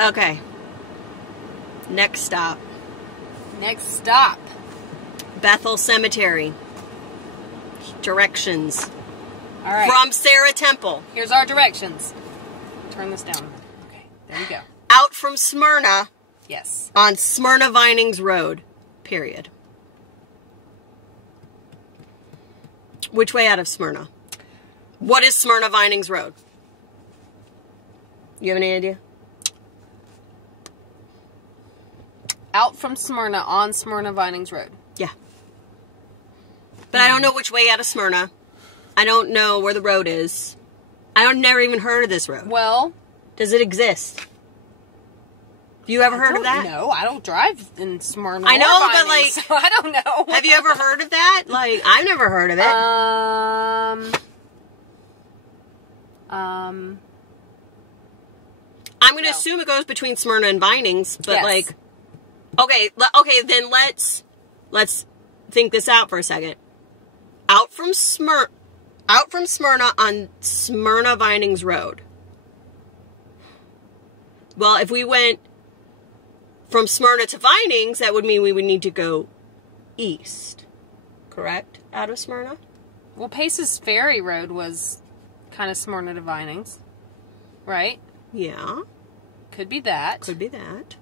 Okay. Next stop. Next stop. Bethel Cemetery. Directions. All right. From Sarah Temple. Here's our directions. Turn this down. Okay, there you go. Out from Smyrna. Yes. On Smyrna Vinings Road. Period. Which way out of Smyrna? What is Smyrna Vinings Road? You have any idea? Out from Smyrna on Smyrna Vinings Road. Yeah. But I don't know which way out of Smyrna. I don't know where the road is. I've never even heard of this road. Well, does it exist? Have you ever heard of that? No, I don't drive in Smyrna. I know, Vinings, but like, so I don't know. Have you ever heard of that? Like, I've never heard of it. I'm going to assume it goes between Smyrna and Vinings, but like, okay, then let's think this out for a second. Out from Smyrna on Smyrna Vinings Road. Well, if we went from Smyrna to Vinings, that would mean we would need to go east, correct? Out of Smyrna? Well, Pace's Ferry Road was kind of Smyrna to Vinings, right? Yeah. Could be that. Could be that.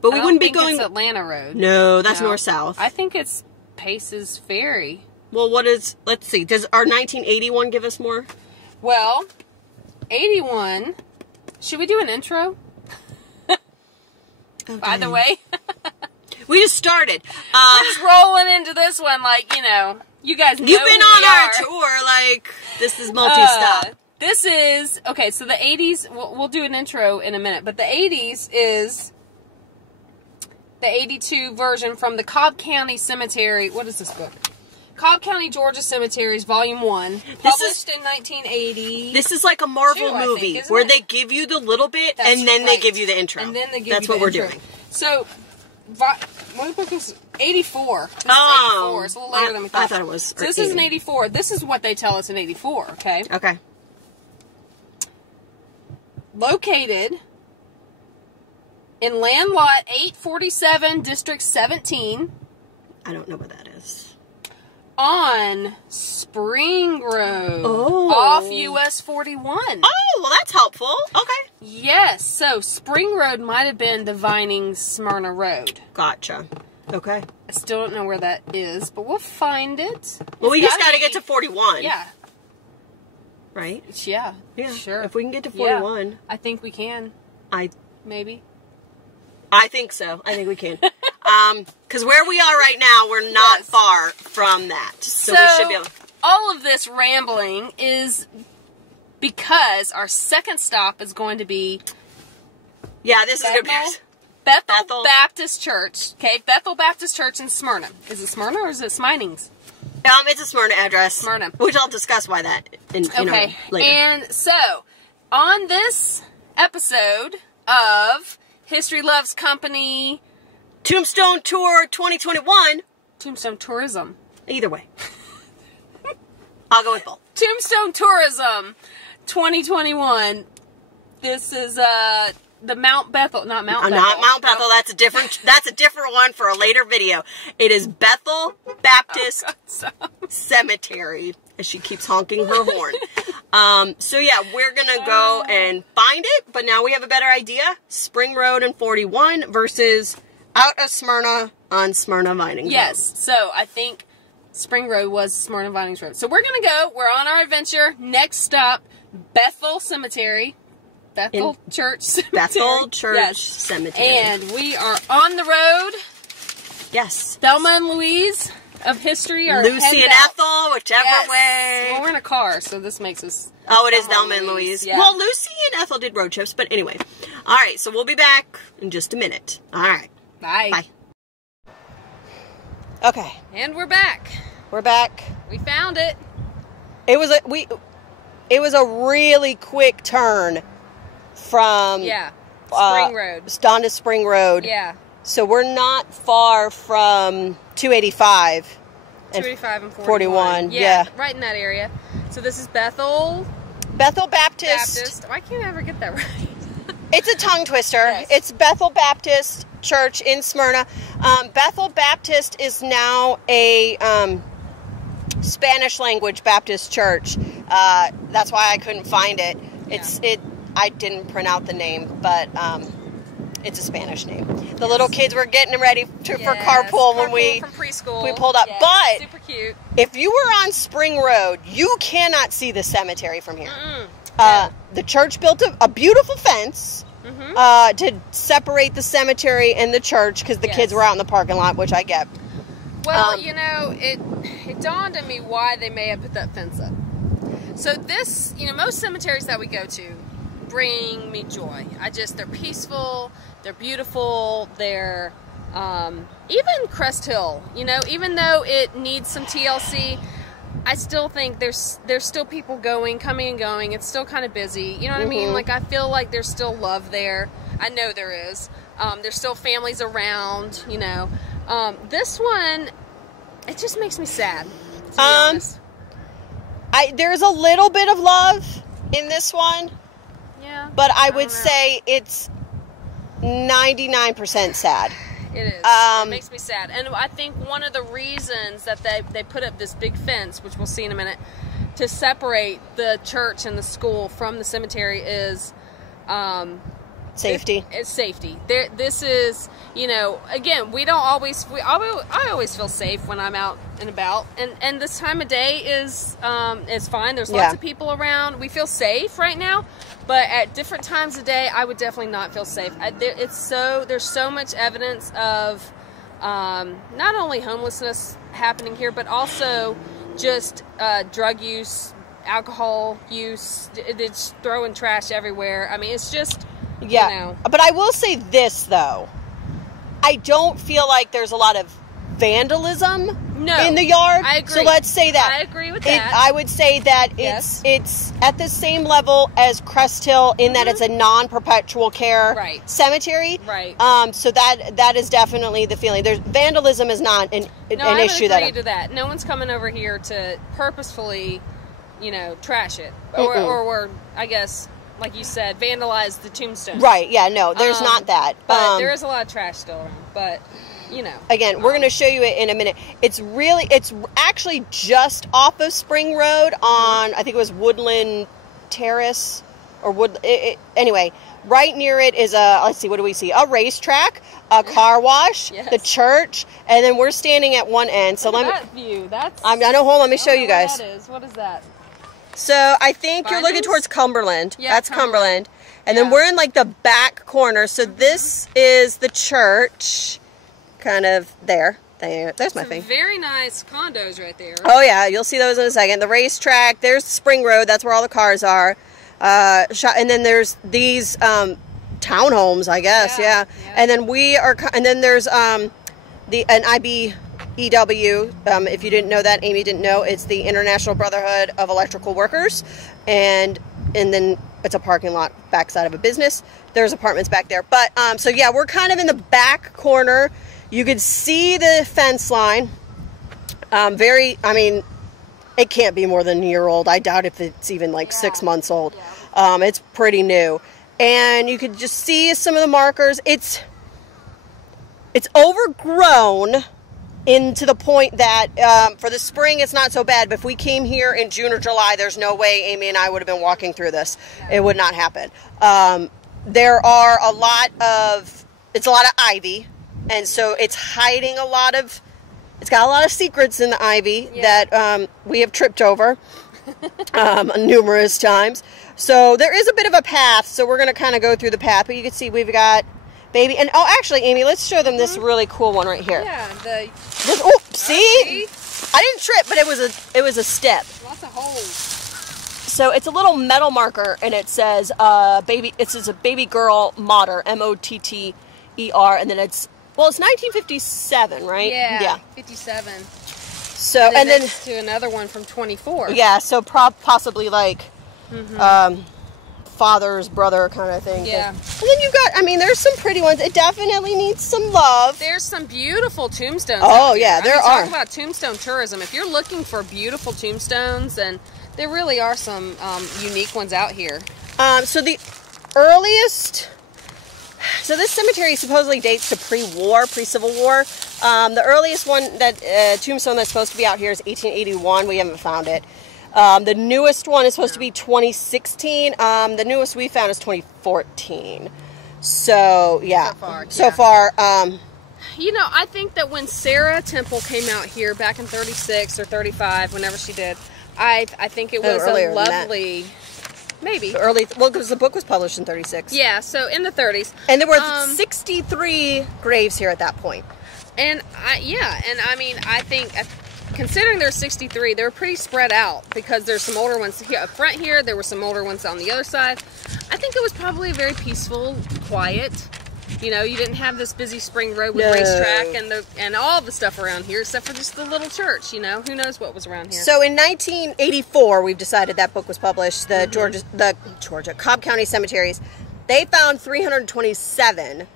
But we wouldn't be going... It's Atlanta Road. No, that's north-south. I think it's Pace's Ferry. Well, what is... Let's see. Does our 1981 give us more? Well, 81... Should we do an intro? Okay. By the way. We just started. We're just rolling into this one like, you know, you guys know you've been on our tour, like, this is multi-stop. This is... Okay, so the 80s... We'll do an intro in a minute, but the 80s is... The 82 version from the Cobb County Cemetery. What is this book? Cobb County, Georgia Cemeteries, Volume 1. Published in 1980. This is like a Marvel movie where they give you the little bit and then they give you the intro. And then they give you the intro. That's what we're doing. So, what book is 84? This is 84. It's a little later than we thought. I thought it was. So this is an 84. This is what they tell us in 84, okay? Okay. Located in land lot 847, District 17. I don't know what that is. On Spring Road. Oh. Off US 41. Oh, well that's helpful. Okay. Yes. So, Spring Road might have been the Vinings Smyrna Road. Gotcha. Okay. I still don't know where that is, but we'll find it. Well, we just got to get to 41. Yeah. Right? Yeah. Yeah. Sure. If we can get to 41. Yeah. I think we can. Maybe. I think so. I think we can. Because where we are right now, we're not far from that. So we should be able to... all of this rambling is because our second stop is going to be... Yeah, this is going to be... Bethel Baptist Church. Okay, Bethel Baptist Church in Smyrna. Is it Smyrna or is it Sminings? It's a Smyrna address. Smyrna. Which I'll discuss why that later. And so, on this episode of History Loves Company... Tombstone Tour 2021. Tombstone Tourism. Either way. I'll go with both. Tombstone Tourism 2021. This is the Mount Bethel, not Mount Bethel. Not Mount Bethel. That's a different one for a later video. It is Bethel Baptist Cemetery. As she keeps honking her horn. So yeah, we're gonna go and find it, but now we have a better idea. Spring Road and 41 versus out of Smyrna on Smyrna Vinings Road. Yes, so I think Spring Road was Smyrna Vinings Road. So we're gonna go. We're on our adventure. Next stop, Bethel Cemetery. Bethel Church Cemetery. Bethel Church Cemetery. And we are on the road. Yes. Thelma and Louise of history are Lucy and Ethel, whichever way. Well, we're in a car, so this makes us... Oh, it is Thelma and Louise. Yeah. Well, Lucy and Ethel did road trips, but anyway. All right, so we'll be back in just a minute. All right. Bye. Bye. Okay. And we're back. We're back. We found it. It was a really quick turn from Spring Road. Down to Spring Road. Yeah. So we're not far from 285. 285 and 41. Yeah, right in that area. So this is Bethel Baptist. Why can't I ever get that right? It's a tongue twister. Yes. It's Bethel Baptist Church in Smyrna. Bethel Baptist is now a Spanish language Baptist church. That's why I couldn't find it. I didn't print out the name, but it's a Spanish name. The little kids were getting ready for carpool when from preschool. we pulled up. Yes. But Super cute. if you were on Spring Road, you cannot see the cemetery from here. The church built a beautiful fence to separate the cemetery and the church because the kids were out in the parking lot, which I get. Well, you know, it dawned on me why they may have put that fence up. So this, you know, most cemeteries that we go to bring me joy. They're peaceful, they're beautiful, they're, even Crest Hill, you know, even though it needs some TLC, I still think there's still people coming and going. It's still kind of busy. You know what I mean? Like, I feel like there's still love there. I know there is. There's still families around, you know. This one, it just makes me sad, to be honest. There's a little bit of love in this one. Yeah. But I would say it's 99% sad. It is. It makes me sad. And I think one of the reasons that they put up this big fence, which we'll see in a minute, to separate the church and the school from the cemetery is safety. It's safety. This is, you know, again, I always feel safe when I'm out and about, and this time of day is fine. There's lots of people around. We feel safe right now, but at different times of day, I would definitely not feel safe. There's so much evidence of not only homelessness happening here, but also just drug use, alcohol use. It's throwing trash everywhere. I mean, it's just. Yeah, you know. But I will say this, though. I don't feel like there's a lot of vandalism in the yard. I agree. So let's say that. I agree with that. I would say that it's at the same level as Crest Hill in that it's a non-perpetual care cemetery. Right. So that is definitely the feeling. Vandalism is not an issue. I would agree to that. No one's coming over here to purposefully, you know, trash it. Or I guess, like you said, vandalize the tombstones. Right, yeah, no, there's not that. But there is a lot of trash still around. But, you know. Again, we're going to show you it in a minute. It's actually just off of Spring Road on, I think it was Woodland Terrace, or anyway, right near it is let's see, what do we see? A racetrack, a car wash, the church, and then we're standing at one end. So Look at that view. I know, hold on, let me show you guys. What is that? So I think you're looking towards Cumberland. Yeah, that's Cumberland. And then we're in like the back corner. So this is the church, kind of there. There's my thing. Very nice condos right there. Oh yeah, you'll see those in a second. The racetrack. There's Spring Road. That's where all the cars are. And then there's these townhomes, I guess. Yeah. And then there's an IBEW. If you didn't know that, Amy didn't know, it's the International Brotherhood of Electrical Workers, and then it's a parking lot backside of a business. There's apartments back there, but so yeah, we're kind of in the back corner. You could see the fence line. I mean, it can't be more than a year old. I doubt if it's even like 6 months old. It's pretty new, and you could just see some of the markers. It's overgrown. To the point that for the spring it's not so bad, but if we came here in June or July, there's no way Amy and I would have been walking through this. It would not happen. There are it's a lot of ivy, and so it's hiding it's got a lot of secrets in the ivy that we have tripped over numerous times. So there is a bit of a path, so we're going to kind of go through the path, but you can see we've got baby, and actually, Amy, let's show them this really cool one right here. Yeah, see? I didn't trip, but it was a step. Lots of holes. So it's a little metal marker, and it says baby. It says a baby girl Motter, Motter, and then it's 1957, right? Yeah. 57. So and then to another one from 24. Yeah, so possibly like. Father's brother kind of thing. Yeah. And then you've got, there's some pretty ones. It definitely needs some love. There's some beautiful tombstones. Oh, yeah, there are. Talk about tombstone tourism. If you're looking for beautiful tombstones, then there really are some unique ones out here. So the earliest So this cemetery supposedly dates to pre-war, pre-Civil War. The earliest one, that tombstone that's supposed to be out here is 1881. We haven't found it. The newest one is supposed to be 2016. The newest we found is 2014. So, yeah. So far. You know, I think that when Sarah Temple came out here back in 36 or 35, whenever she did, I think it was a lovely... Maybe. Well, because the book was published in 36. Yeah, so in the 30s. And there were 63 graves here at that point. And, I mean, I think, considering there's 63, they were pretty spread out, because there's some older ones here up front here, there were some older ones on the other side. I think it was probably very peaceful, quiet. You know, you didn't have this busy spring road with racetrack and all the stuff around here, except for just the little church, you know. Who knows what was around here. So in 1984, we've decided that book was published, the Cobb County Cemeteries. They found 327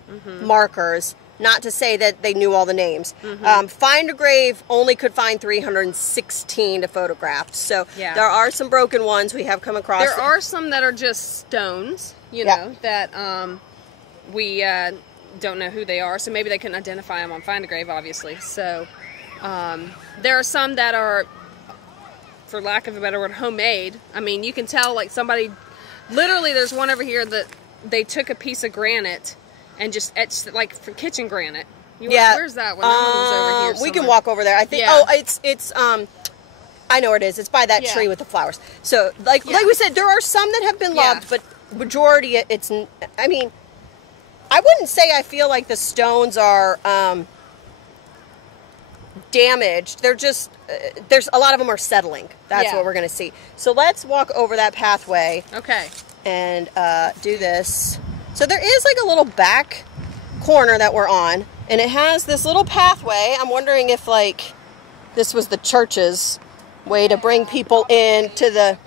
markers, not to say that they knew all the names. Find a Grave only could find 316 to photograph. So there are some broken ones we have come across. There are some that are just stones, you know, that... we don't know who they are, so maybe they couldn't identify them on Find a Grave, obviously. So there are some that are, for lack of a better word, homemade. I mean, you can tell, like, somebody, literally there's one over here that they took a piece of granite and just etched it, like, for kitchen granite. Where's that one? That one was over here we can walk over there. I think, it's I know where it is. It's by that tree with the flowers. So, like we said, there are some that have been loved, but majority, it's, I mean... I wouldn't say I feel like the stones are damaged. They're just, there's a lot of them are settling. That's what we're going to see. So let's walk over that pathway. Okay. And do this. So there is like a little back corner that we're on. And it has this little pathway. I'm wondering if like this was the church's way to bring people in to the...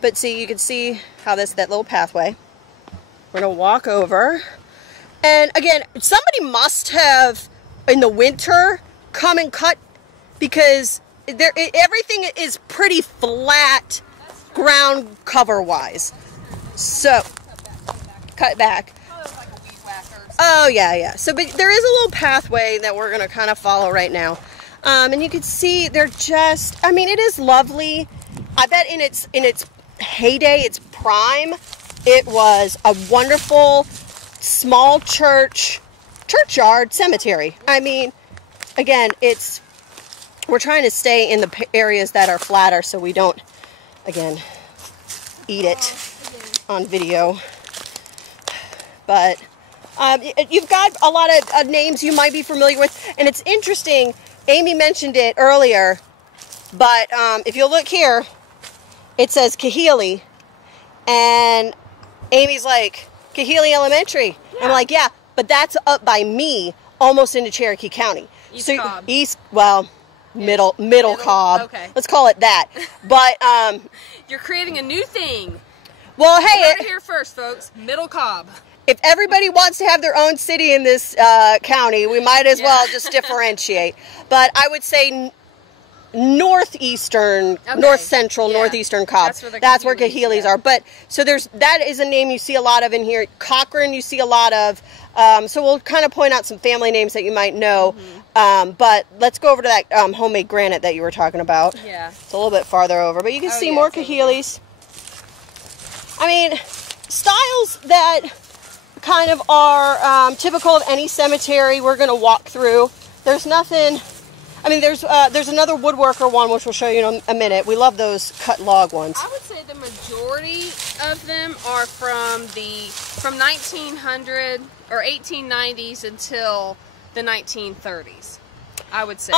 But see, you can see how that little pathway. We're going to walk over... And again, somebody must have, in the winter, come and cut, because everything is pretty flat ground cover-wise. So, cut back. Oh, yeah. So, but there is a little pathway that we're going to kind of follow right now. And you can see they're just, I mean, it is lovely. I bet in its heyday, its prime, it was a wonderful... small churchyard cemetery. I mean, again, we're trying to stay in the areas that are flatter so we don't, again, eat it on video. But you've got a lot of names you might be familiar with, and it's interesting, Amy mentioned it earlier, but if you look here, it says Kahili, and Amy's like, Kahili Elementary. Yeah. I'm like, yeah, but that's up by me, almost into Cherokee County. Middle Cobb. Okay. Let's call it that. But you're creating a new thing. Well, hey, you heard it here first, folks. Middle Cobb. If everybody wants to have their own city in this county, we might as well just differentiate. But I would say northeastern, north central, northeastern Cobb. That's where Kahilis are. But so that is a name you see a lot of in here. Cochran, you see a lot of. So we'll kind of point out some family names that you might know. But let's go over to that homemade granite that you were talking about. Yeah, it's a little bit farther over, but you can see more Kahilis. I mean, styles that kind of are typical of any cemetery we're going to walk through. There's nothing. I mean, there's another woodworker one, which we'll show you in a minute. We love those cut log ones. I would say the majority of them are from 1900 or 1890s until the 1930s. I would say.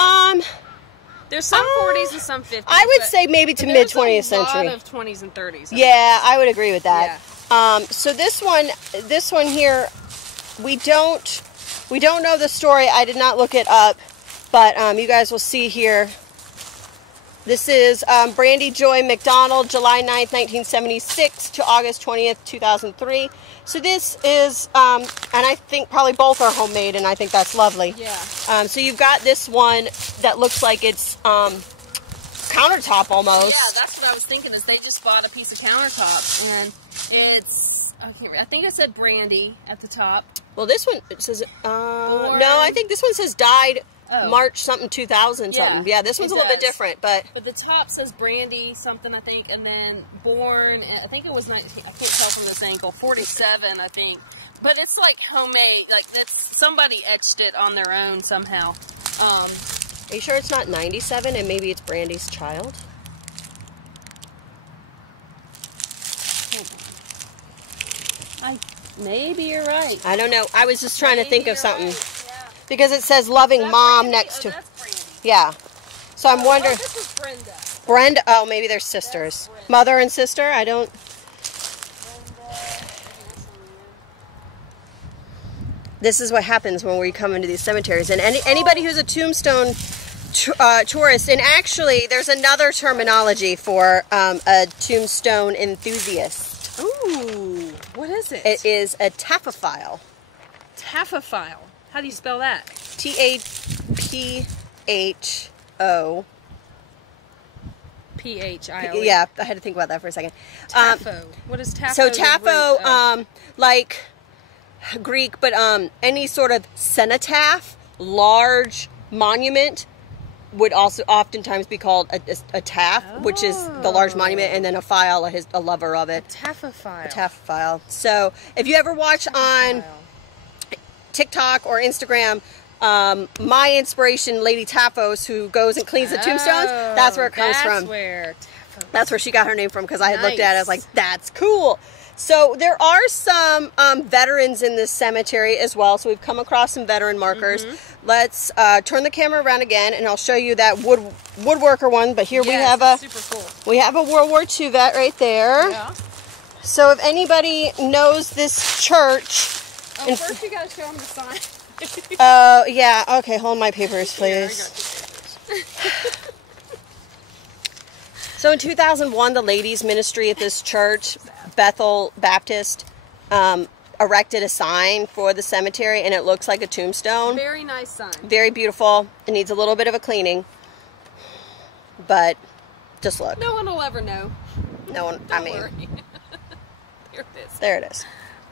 There's some 40s and some 50s. I would say maybe to mid 20th century. A lot of 20s and 30s. Yeah, I would agree with that. Yeah. So this one here, we don't know the story. I did not look it up. But you guys will see here, this is Brandy Joy McDonald, July 9th, 1976 to August 20th, 2003. So this is, and I think probably both are homemade, and I think that's lovely. Yeah. So you've got this one that looks like it's countertop almost. Yeah, that's what I was thinking, is they just bought a piece of countertop, and it's, I think it said Brandy at the top. Well, this one, it says, no, I think this one says died March something 2000 something. Yeah, this one's a little bit different, but the top says Brandy something, I think, and then born, I think it was 19, I can't tell from this angle, 47, I think. But it's like homemade, like that's, somebody etched it on their own somehow. Are you sure it's not 97 and maybe it's Brandy's child? Maybe you're right. I don't know. I was just trying to think of something. Because it says loving mom next to... Yeah. So I'm wondering... this is Brenda. Brenda. Oh, maybe they're sisters. Mother and sister? I don't... This is what happens when we come into these cemeteries. And anybody who's a tombstone tourist... And actually, there's another terminology for a tombstone enthusiast. Ooh. What is it? It is a taphophile. Taphophile. How do you spell that? T-A-P-H-O. P-H-I-L-E. Yeah, I had to think about that for a second. Tapho. What is tapho? So tapho, like Greek, but any sort of cenotaph, large monument, would also oftentimes be called a taph, which is the large monument, and then a phile, a lover of it. A taphophile. A taphophile. So if you ever watch on TikTok or Instagram, my inspiration, Lady Taphos, who goes and cleans the tombstones, that's where it comes from. That's where she got her name from, because I had looked at it, I was like, that's cool. So there are some veterans in this cemetery as well, so we've come across some veteran markers. Let's turn the camera around again, and I'll show you that woodworker one, but here we have a World War II vet right there. Yeah. So if anybody knows this church... first you gotta show them the sign. Yeah, okay, hold my papers, please. So in 2001, the ladies' ministry at this church, Bethel Baptist, erected a sign for the cemetery, and it looks like a tombstone. Very nice sign. Very beautiful. It needs a little bit of a cleaning, but just look. No one will ever know. No one, Don't worry. There it is. There it is.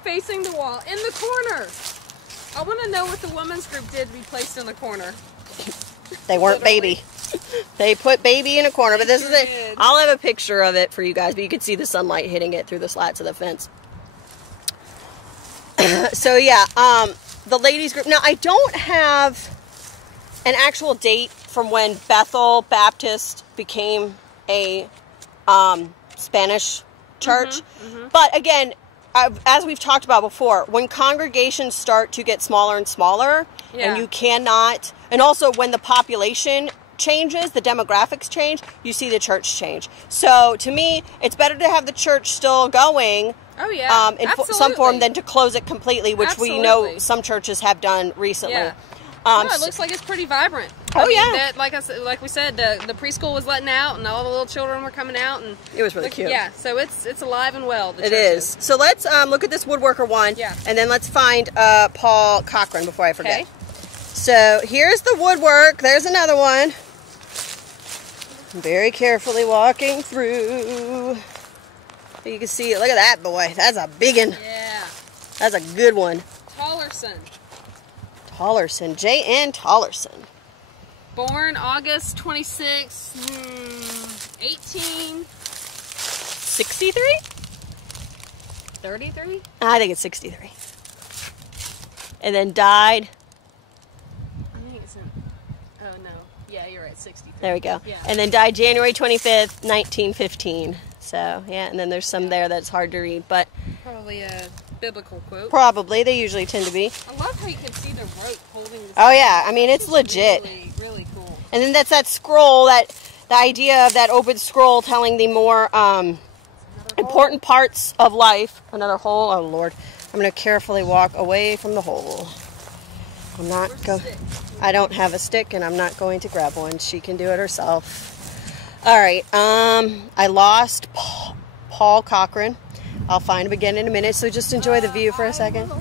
Facing the wall, in the corner. I want to know what the women's group did to be placed in the corner. They weren't baby. They put baby in a corner, but this is it. I'll have a picture of it for you guys, but you can see the sunlight hitting it through the slats of the fence. So yeah, the ladies group. Now I don't have an actual date from when Bethel Baptist became a Spanish church, but again, as we've talked about before, when congregations start to get smaller and smaller, and you cannot, and also when the population changes, the demographics change, you see the church change. So to me, it's better to have the church still going in some form than to close it completely, which we know some churches have done recently. Yeah. It looks like it's pretty vibrant. I mean, like we said, the preschool was letting out, and all the little children were coming out, and it was really cute. Yeah, so it's alive and well. It is. So let's look at this woodworker one, and then let's find Paul Cochran before I forget. Okay. So here's the woodwork. There's another one. Very carefully walking through. You can see it. Look at that boy. That's a big one. Yeah. That's a good one. Tollerson. J.N. Tollerson. Born August 26, 1863? 33? I think it's 63. And then died. I think it's oh no. Yeah, you're right, 63. There we go. Yeah. And then died January 25th, 1915. So, yeah, and then there's some there that's hard to read, but... Probably a biblical quote. Probably. They usually tend to be. I love how you can see the rope holding the... Oh, yeah. I mean, it's legit. Really, really cool. And then that's that scroll, the idea of that open scroll telling the more important parts of life. Another hole. Oh, Lord. I'm going to carefully walk away from the hole. I'm not going... I don't have a stick, and I'm not going to grab one. She can do it herself. All right. I lost Paul Cochran. I'll find him again in a minute, so just enjoy the view for a second.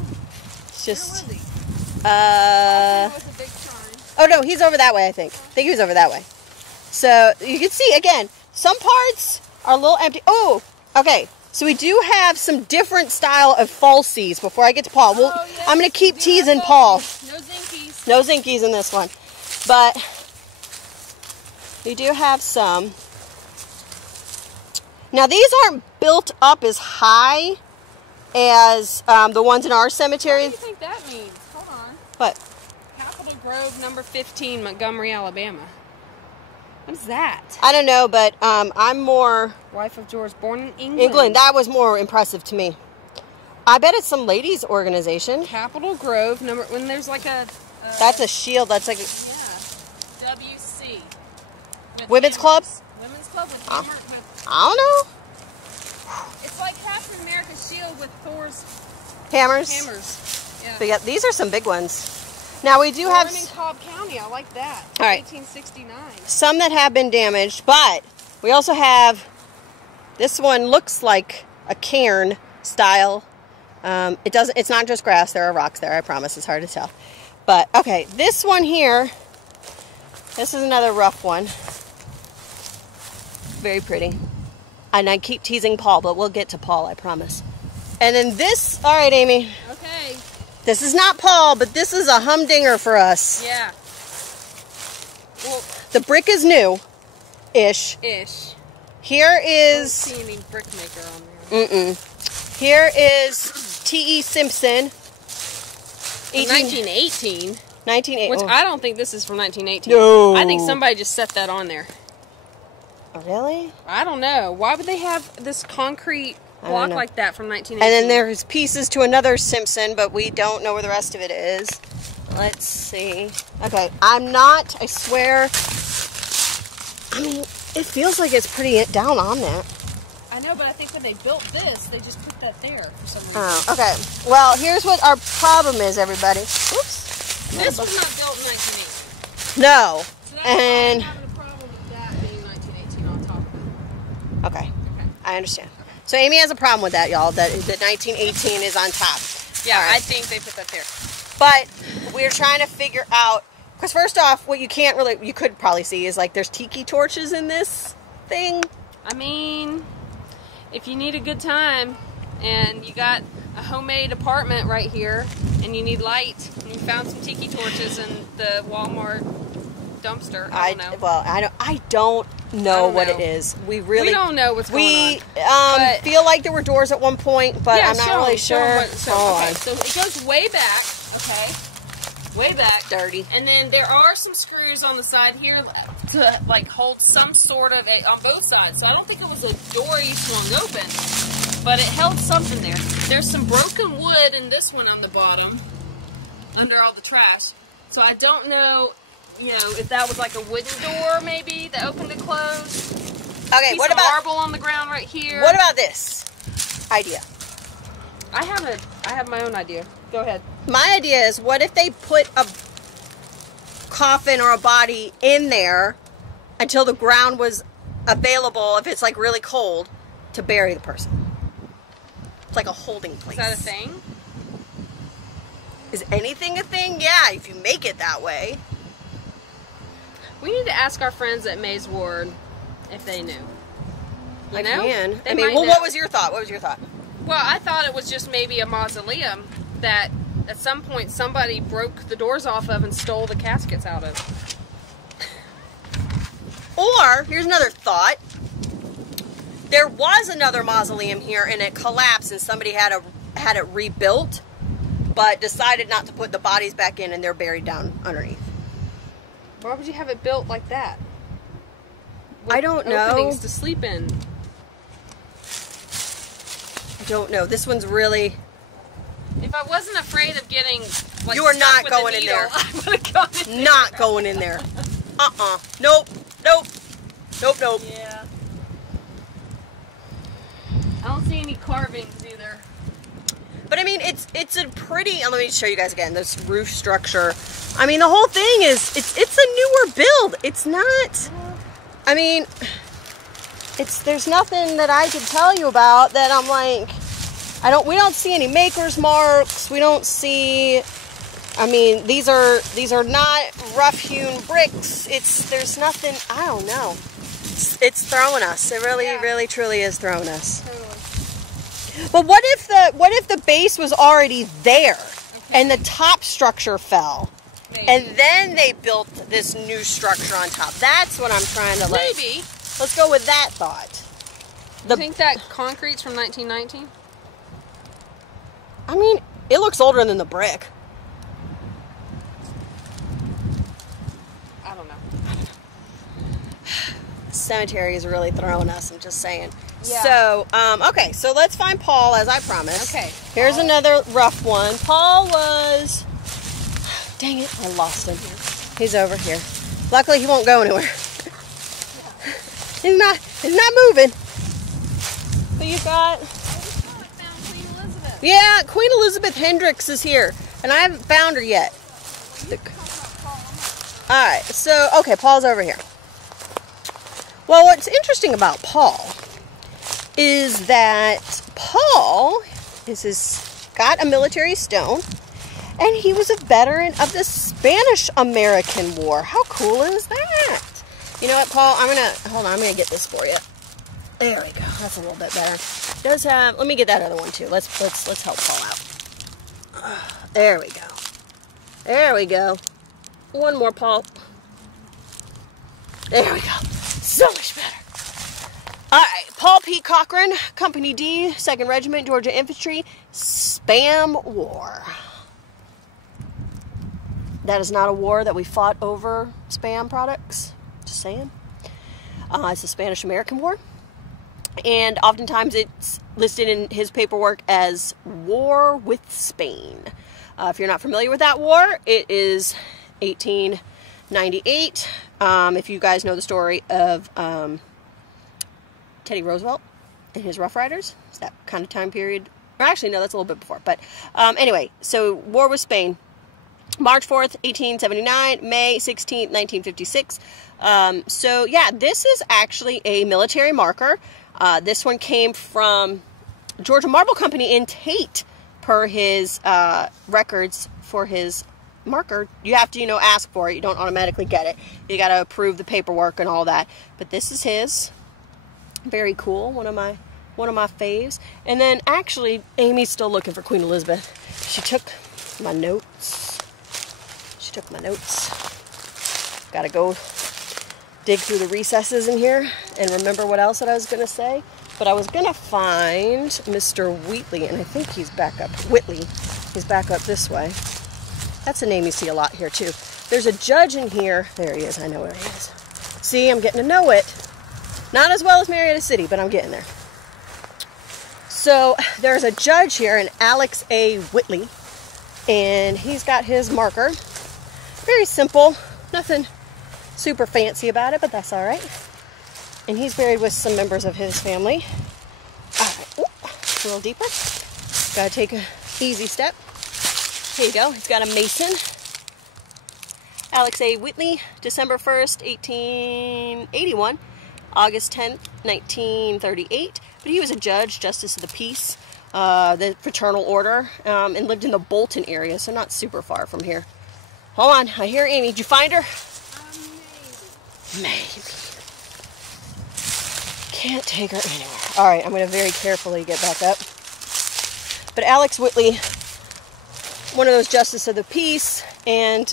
It's just... oh, no, he's over that way, I think. I think he was over that way. So, you can see, again, some parts are a little empty. Oh, okay. So we do have some different style of falsies before I get to Paul. Well, yes. I'm going to keep teasing Paul. No Zinkies. No Zinkies in this one. But we do have some. Now these aren't built up as high as the ones in our cemetery. What do you think that means? Hold on. What? Capitol Grove, number 15, Montgomery, Alabama. What is that? I don't know, but I'm more... Wife of George, born in England. England. That was more impressive to me. I bet it's some ladies' organization. Capitol Grove, number... When there's like a... That's a shield. That's like... Yeah. WC. Women's club? Women's club with hammer... I don't know. It's like Captain America's shield with Thor's... Hammers? Hammers. Yeah. So yeah, these are some big ones. Now we do have... in Cobb County. I like that. All right. 1869. Some that have been damaged, but we also have... This one looks like a cairn style. It's not just grass. There are rocks there. I promise. It's hard to tell. But okay, this one here. This is another rough one. Very pretty. And I keep teasing Paul, but we'll get to Paul. I promise. And then this. All right, Amy. Okay. This is not Paul, but this is a humdinger for us. Yeah. Well, the brick is new-ish. Ish. Here is... I don't see any brickmaker on there. Here is T.E. Simpson. 1918? 1980. Which I don't think this is from 1918. No. I think somebody just set that on there. Oh, really? I don't know. Why would they have this concrete block like that from 1918? And then there's pieces to another Simpson, but we don't know where the rest of it is. Let's see. Okay, I swear. I mean, it feels like it's pretty down on that. I know, but I think when they built this, they just put that there for some reason. Oh, okay. Well, here's what our problem is, everybody. Oops. This was not built in 1918. No. So that's why I'm having a problem with that being 1918 on top of it. Okay. I understand. So Amy has a problem with that, y'all, that 1918 is on top. Yeah, right. I think they put that there. But we're trying to figure out, because first off, what you could probably see is like there's tiki torches in this thing. I mean, if you need a good time and you got a homemade apartment right here and you need light and you found some tiki torches in the Walmart dumpster, I don't know. Well, I don't know what it is. We don't know what's going on. We feel like there were doors at one point, but yeah, I'm not really sure. Okay, so it goes way back, okay? Way back. Dirty. And then there are some screws on the side here to like hold some sort of on both sides. So I don't think it was a door you swung open, but it held something there. There's some broken wood in this one on the bottom, under all the trash. So I don't know, if that was like a wooden door maybe that opened and closed. Okay, what about marble on the ground right here? What about this idea? I have my own idea. Go ahead. My idea is, what if they put a coffin or a body in there until the ground was available, if it's like really cold, to bury the person? It's like a holding place. Is that a thing? Is anything a thing? Yeah, if you make it that way. We need to ask our friends at Mays Ward if they knew. I can. I mean, well, what was your thought? What was your thought? Well, I thought it was just maybe a mausoleum that at some point somebody broke the doors off of and stole the caskets out of. Or, here's another thought. There was another mausoleum here and it collapsed and somebody had it rebuilt, but decided not to put the bodies back in and they're buried down underneath. Why would you have it built like that? I don't know. Openings to sleep in. I don't know. This one's really... If I wasn't afraid of getting like you are not going in there. I would have gone in there. Not going in there. Nope. Nope. Nope. Nope. Yeah. I don't see any carvings either. But I mean, it's a pretty. Let me show you guys again this roof structure. I mean, the whole thing is it's a newer build. It's not. I mean, there's nothing that I could tell you about that I'm like. We don't see any maker's marks. We don't see. I mean, these are not rough-hewn bricks. There's nothing. I don't know. It's throwing us. It really, really, truly is throwing us. Totally. But what if the base was already there and the top structure fell? Maybe. And then they built this new structure on top. That's what I'm trying to like. Maybe. Let's go with that thought. You think that concrete's from 1919? I mean, it looks older than the brick. I don't know. Cemetery is really throwing us, I'm just saying. Yeah. So, okay, so let's find Paul as I promised. Okay. Here's another rough one. Paul was, dang it, I lost him. He's over here. Luckily, he won't go anywhere. He's not moving. So you got, yeah, Queen Elizabeth Hendricks is here, and I haven't found her yet. All right, so, okay, Paul's over here. Well, what's interesting about Paul is that Paul got a military stone, and he was a veteran of the Spanish-American War. How cool is that? You know what, Paul? I'm gonna get this for you. There we go. That's a little bit better. It does have? Let me get that other one too. Let's help Paul out. There we go. There we go. One more, Paul. There we go. So much better. All right, Paul P. Cochran, Company D, 2nd Regiment, Georgia Infantry, Spam War. That is not a war that we fought over spam products. Just saying. It's the Spanish-American War. And oftentimes it's listed in his paperwork as War with Spain. If you're not familiar with that war, it is 1898. If you guys know the story of Teddy Roosevelt and his Rough Riders, it's that kind of time period. Or actually, no, that's a little bit before. But anyway, so War with Spain. March 4th, 1879, May 16th, 1956. So yeah, this is actually a military marker. This one came from Georgia Marble Company in Tate, per his records for his marker. You have to, ask for it. You don't automatically get it. You got to approve the paperwork and all that. But this is his. Very cool. One of my faves. And then actually, Amy's still looking for Queen Elizabeth. She took my notes. Gotta go dig through the recesses in here and remember what else that I was gonna say. But I was gonna find Mr. Wheatley, and I think he's back up. Whitley. He's back up this way. That's a name you see a lot here too. There's a judge in here. There he is. I know where he is. See, I'm getting to know it. Not as well as Marietta City, but I'm getting there. So there's a judge here, an Alex A. Whitley, and he's got his marker. Very simple, nothing super fancy about it, but that's all right. And he's buried with some members of his family. All right, ooh, a little deeper. Gotta take an easy step. Here you go. He's got a mason. Alex A. Whitley, December 1st, 1881, August 10th, 1938. But he was a judge, justice of the peace, the fraternal order, and lived in the Bolton area, so not super far from here. Hold on, I hear Amy. Did you find her? Maybe. Can't take her anywhere. All right, I'm going to very carefully get back up. But Alex Whitley, one of those justice of the peace, and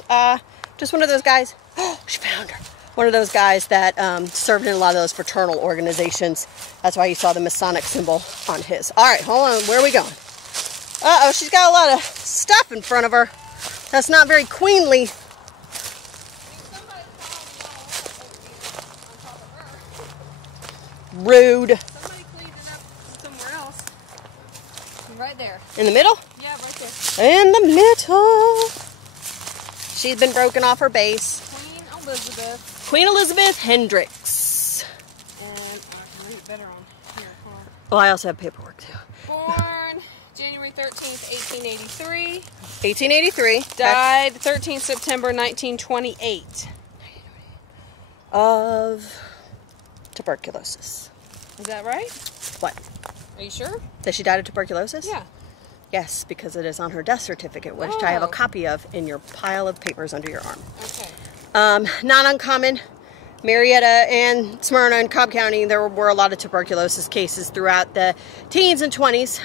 just one of those guys. Oh, she found her. One of those guys that served in a lot of those fraternal organizations. That's why you saw the Masonic symbol on his. All right, hold on. Where are we going? Uh-oh, she's got a lot of stuff in front of her. That's not very queenly. Rude. Somebody cleaned it up somewhere else. Right there. In the middle? Yeah, right there. In the middle. She's been broken off her base. Queen Elizabeth. Queen Elizabeth Hendricks. And I can read better on here. Hold on. Well, I also have paperwork too. Born January 13th, 1883. 1883. Died 13th September 1928. Of tuberculosis. Is that right? What? Are you sure? That she died of tuberculosis? Yeah. Yes, because it is on her death certificate, which I have a copy of in your pile of papers under your arm. Okay. Not uncommon Marietta and Smyrna and Cobb County, there were a lot of tuberculosis cases throughout the teens and 20s.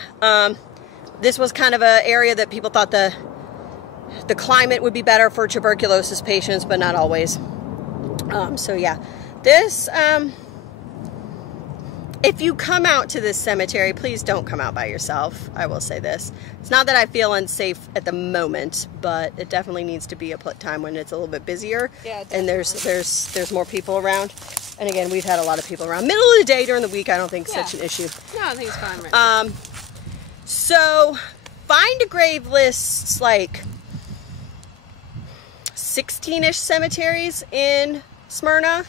This was kind of an area that people thought the climate would be better for tuberculosis patients, but not always. So yeah, this, if you come out to this cemetery, please don't come out by yourself. I will say this. It's not that I feel unsafe at the moment, but it definitely needs to be a time when it's a little bit busier. Yeah, and there's more people around. And again, we've had a lot of people around. Middle of the day during the week, I don't think it's such an issue. No, I think it's fine right now. So find a grave lists like 16-ish cemeteries in Smyrna.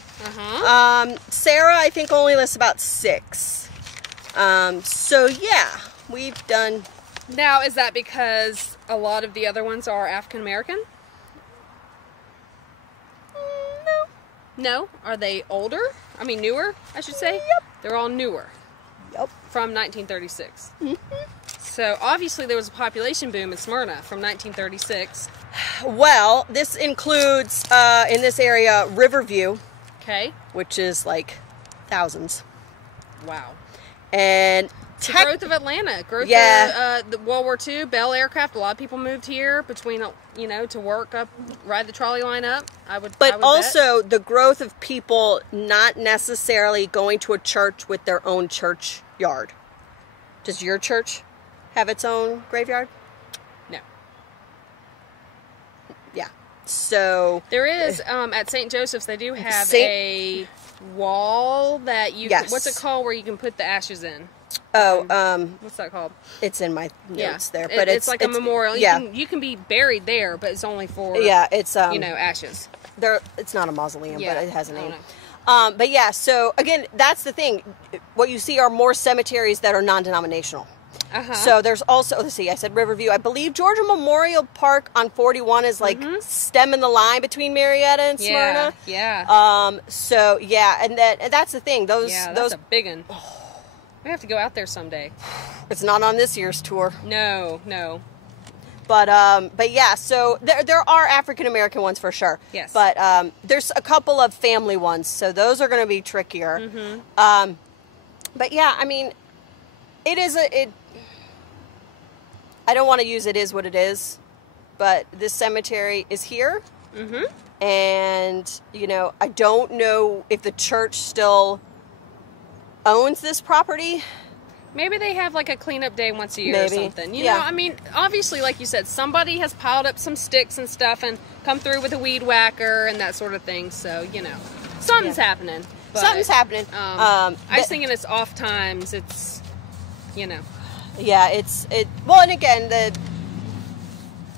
Sarah, I think, only lists about 6. So yeah, we've done. Now, is that because a lot of the other ones are African American? No. No? Are they older? I mean, newer, I should say? Yep. They're all newer. Yep. From 1936. So obviously there was a population boom in Smyrna from 1936. Well, this includes, in this area, Riverview. Okay. Which is like thousands. Wow. And the growth of Atlanta. Growth of the World War II, Bell Aircraft. A lot of people moved here between, you know, to work up, ride the trolley line up. But also the growth of people not necessarily going to a church with their own churchyard. Does your church have its own graveyard? No. Yeah. So there is at St. Joseph's. They do have a wall that you. Yes. What's it called? Where you can put the ashes in. Oh, what's that called? It's in my notes there, but it's like a memorial. You can be buried there, but it's only for it's you know, ashes. It's not a mausoleum, but it has a name. But yeah, so again, that's the thing. What you see are more cemeteries that are non-denominational. So there's also, let's see, I said Riverview. I believe Georgia Memorial Park on 41 is like stemming the line between Marietta and Smyrna. Yeah. So yeah, and that's the thing. Those that's a big one. We have to go out there someday. It's not on this year's tour. No. But yeah, so there are African American ones for sure. Yes. But there's a couple of family ones, so those are going to be trickier. But yeah, I mean, I don't want to use it is what it is, but this cemetery is here. And, you know, I don't know if the church still owns this property. Maybe they have like a cleanup day once a year or something. You know, I mean, obviously, like you said, somebody has piled up some sticks and stuff and come through with a weed whacker and that sort of thing. So, you know, something's happening. But, something's happening. I was thinking it's off times. It's, you know. Yeah, well, and again,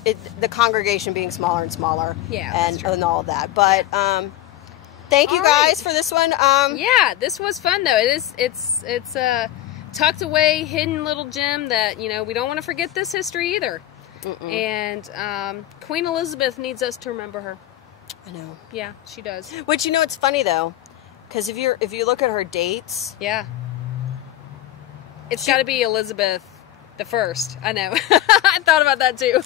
the congregation being smaller and smaller. Yeah, and all of that. But thank you guys for this one. Yeah, this was fun though. It's a tucked away, hidden little gem that, you know, we don't want to forget this history either. And Queen Elizabeth needs us to remember her. I know. Yeah, she does. Which, you know, it's funny though, because if you look at her dates, it's got to be Elizabeth the First. I know. I thought about that too.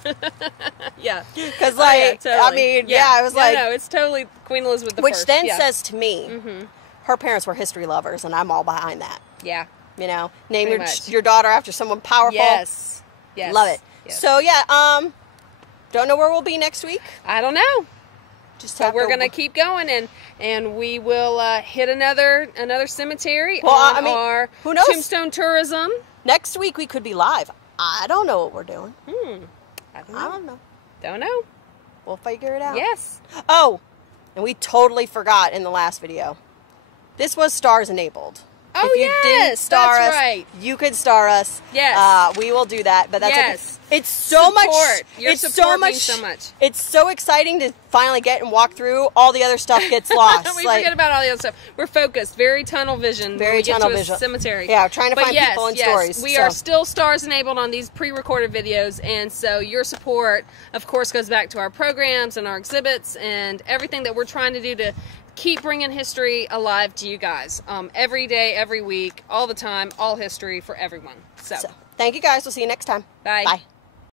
Yeah. Because, like, totally. I mean, I was like... No, it's totally Queen Elizabeth the First. Which then says to me, her parents were history lovers, and I'm all behind that. Yeah. You know, name your daughter after someone powerful. Yes. Love it. Yes. So, yeah, don't know where we'll be next week. I don't know. So we're going to keep going, and we will hit another cemetery on our who knows? Tombstone Tourism. Next week we could be live. I don't know what we're doing. I don't know. Don't know. We'll figure it out. Yes. Oh, and we totally forgot in the last video. This was stars enabled. Oh, if you didn't star us, right. You could star us. Yes. We will do that. But that's okay. It's so much. Your support means so much. It's so exciting to finally get and walk through. All the other stuff gets lost. We forget about all the other stuff. We're focused. Very tunnel vision. Very tunnel vision. Cemetery. Yeah, trying to find people and stories. We are still stars enabled on these pre-recorded videos, and so your support, of course, goes back to our programs and our exhibits and everything that we're trying to do to keep bringing history alive to you guys. Every day, every week, all the time, all history for everyone. So thank you guys. We'll see you next time. Bye. Bye.